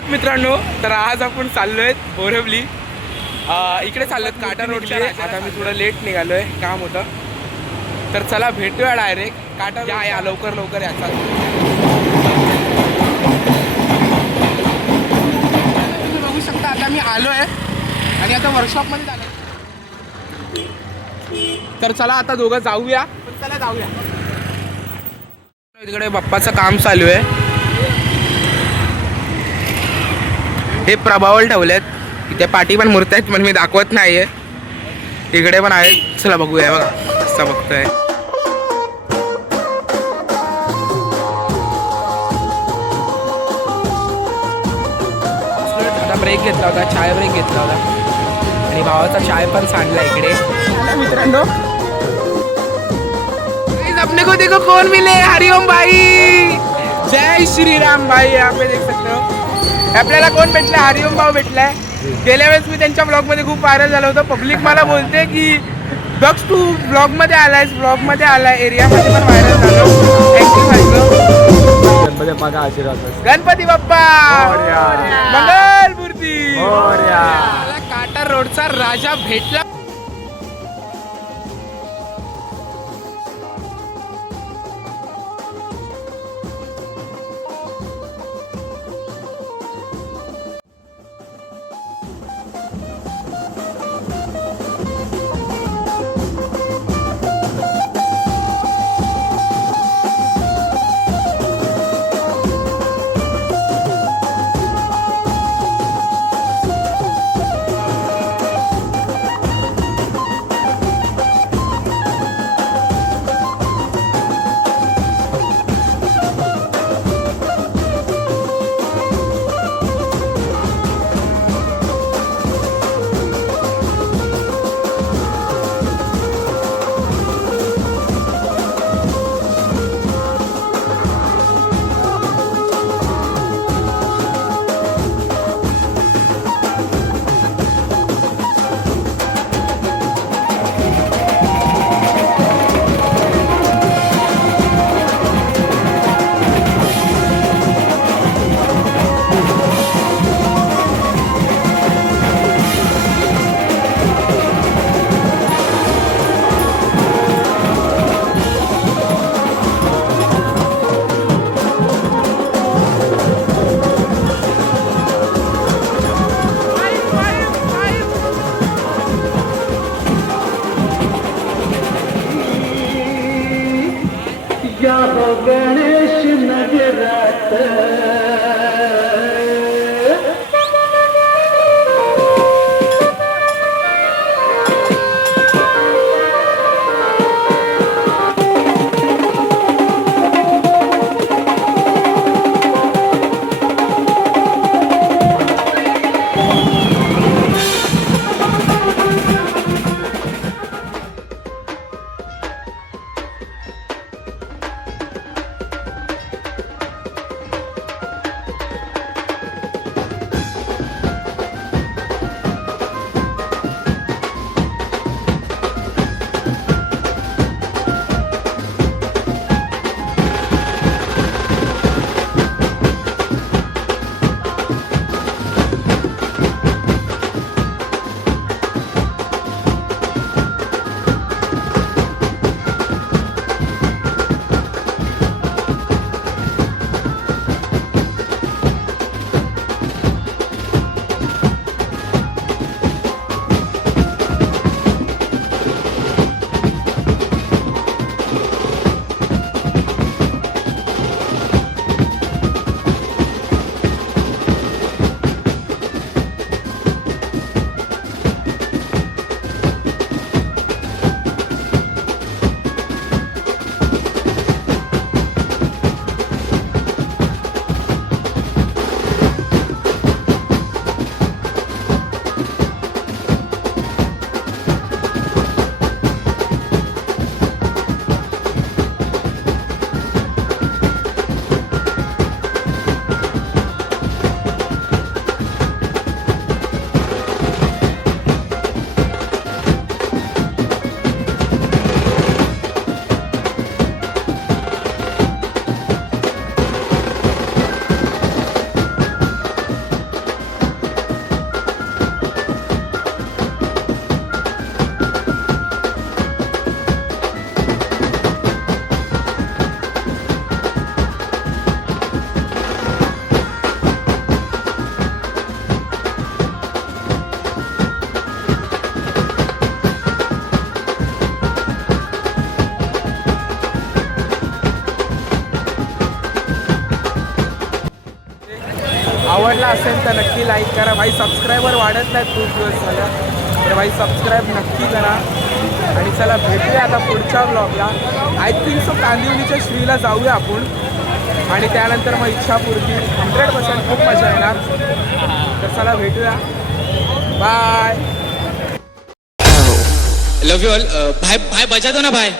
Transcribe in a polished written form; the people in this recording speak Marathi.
मित्रांनो, तर आज आपण चाललोय बोरिवली. इकडे चाललोय काटा रोडचे. आता मी थोडं लेट निघालोय, काम होतं. तर चला भेटूया डायरेक्ट काटा. या लवकर लवकर याचा. तुम्ही बघू शकता आता मी आलोय आणि आता वर्कशॉपमध्ये झालं. तर चला आता दोघं जाऊया. चला जाऊया. तिकडे बाप्पाचं काम चालू आहे. हे प्रभावल ठेवलेत. इथे पाठी पण मूर्ती आहेत, पण मी दाखवत नाहीये. इकडे पण आहेत. चला बघूया. बघा कसं बघतोय. आता ब्रेक घेतला होता, चाय ब्रेक घेतला होता आणि भावाचा चाय पण सांडला इकडे. मित्रांनो, अपने को देखो कौन मिले. हरिओम भाई, जय श्री राम भाई. यहाँ पे देख सकते हो आपल्याला कोण भेटलं. हरिओम भाऊ भेटलाय. गेल्या वेळेस मी त्यांच्या ब्लॉग मध्ये खूप व्हायरल झालं होतं. पब्लिक मला बोलते की बघ तू ब्लॉग मध्ये आलायस, ब्लॉग मध्ये आलाय. एरियामध्ये पण व्हायरल झालो. गणपती बाप्पा आशीर्वाद. गणपती बाप्पा मंगल मूर्ती. काटा रोडचा राजा भेटला. गणेश नगरात आवडला असेल तर नक्की लाईक करा. भाई सबस्क्रायबर वाढत नाहीत खूप दिवस झालं, तर भाई सबस्क्राईब नक्की करा. आणि चला भेटूया आता पुढच्या ब्लॉगला. आय थिंक सो कांदिवलीच्या श्रीला जाऊया आपण, आणि त्यानंतर मग इच्छापूर्ती 100% खूप मजा येणार. तर चला भेटूया, बाय. Love you all. भाई भाई बजा दो ना भाई.